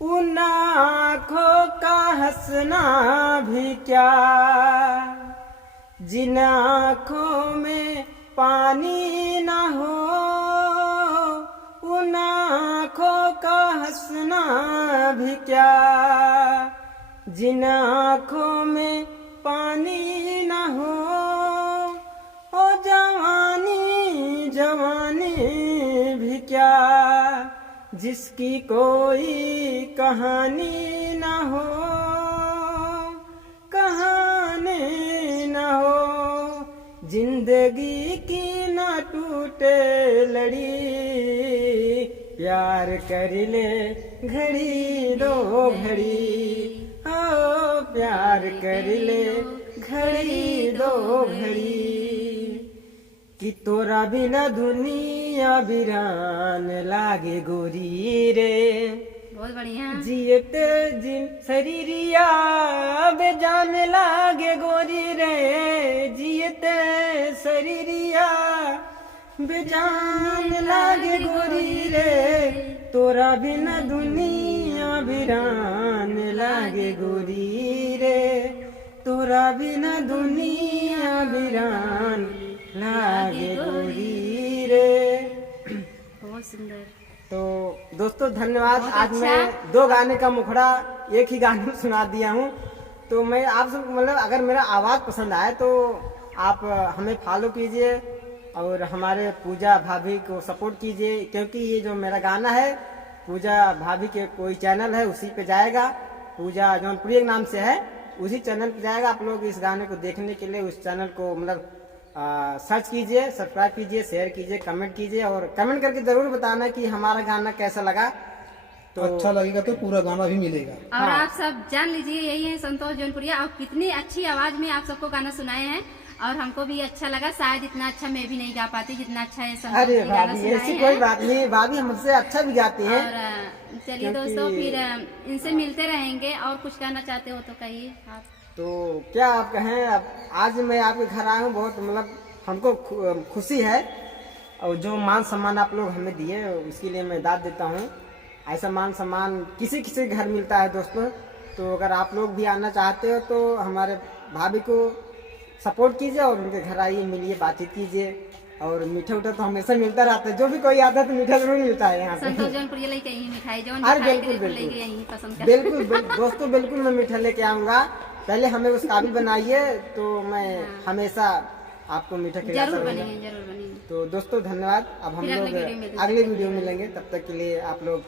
उन आँखों का हंसना भी क्या, जिन आँखों में पानी न हो। उन आँखों का हंसना भी क्या, जिन आँखों में पानी न हो। ओ जवानी जवानी भी क्या, जिसकी कोई कहानी न हो, कहानी न हो। जिंदगी की न टूटे लड़ी, प्यार कर ले घड़ी दो घड़ी। ओ प्यार कर ले घड़ी दो घड़ी, कि तोरा बिना दुनिया वीरान लागे गोरी रे। बहुत बढ़िया। जियत जिन शरीरिया बेजान लागे गोरी रे। जियत शरीरिया बेजान लागे गोरी रे। तोरा बिना दुनिया वीरान लागे गोरी रे। तोरा बिना दुनिया वीरान लागे गोरी रे। बहुत सुंदर। तो दोस्तों धन्यवाद। बहुत आज अच्छा। मैं 2 गाने का मुखड़ा एक ही गाने में सुना दिया हूँ। तो मैं आप सब मतलब अगर मेरा आवाज़ पसंद आए तो आप हमें फॉलो कीजिए और हमारे पूजा भाभी को सपोर्ट कीजिए, क्योंकि ये जो मेरा गाना है पूजा भाभी के कोई चैनल है उसी पे जाएगा। पूजा जौनपुरी नाम से है, उसी चैनल पे जाएगा। आप लोग इस गाने को देखने के लिए उस चैनल को मतलब सर्च कीजिए, सब्सक्राइब कीजिए, शेयर कीजिए, कमेंट कीजिए और कमेंट करके जरूर बताना कि हमारा गाना कैसा लगा। तो अच्छा लगेगा तो पूरा गाना भी मिलेगा। और हाँ। आप सब जान लीजिए यही है संतोष जौनपुरिया, और कितनी अच्छी आवाज में आप सबको गाना सुनाए हैं और हमको भी अच्छा लगा। शायद इतना अच्छा मैं भी नहीं गा पाती जितना अच्छा है संतोष अरे जी गाना भाभी सुनाए ऐसी हैं। कोई बात नहीं, भाभी हमसे अच्छा भी गाती हैं। और चलिए क्योंकि- दोस्तों फिर इनसे मिलते रहेंगे। और कुछ कहना चाहते हो तो कहिए आप। तो क्या आप कहें, अब आज मैं आपके घर आया हूँ, बहुत मतलब हमको खुशी है। और जो मान सम्मान आप लोग हमें दिए उसके लिए मैं दाद देता हूँ। ऐसा मान सम्मान किसी किसी के घर मिलता है दोस्तों। तो अगर आप लोग भी आना चाहते हो तो हमारे भाभी को सपोर्ट कीजिए और उनके घर आइए, मिलिए, बातचीत कीजिए। और मीठा उठा तो हमेशा मिलता रहता है, जो भी कोई आता है तो मीठा जरूर मिलता है यहाँ पे। संतोष जौनपुरिया लेके यही मिठाई जौन अरे मिठाई बिल्कुल के बिल्कुल लेके यही पसंद कर। बिल्कुल दोस्तों बिल्कुल मैं मीठा लेके आऊँगा। पहले हमें उस काबिल बनाइए तो मैं हमेशा आपको मीठा खिलाता जरूर रहूँगा। बनेंगे, जरूर बनेंगे। तो दोस्तों धन्यवाद। अब हम फिर लोग अगले वीडियो में मिलते हैं। अगले वीडियो में मिलेंगे, तब तक के लिए आप लोग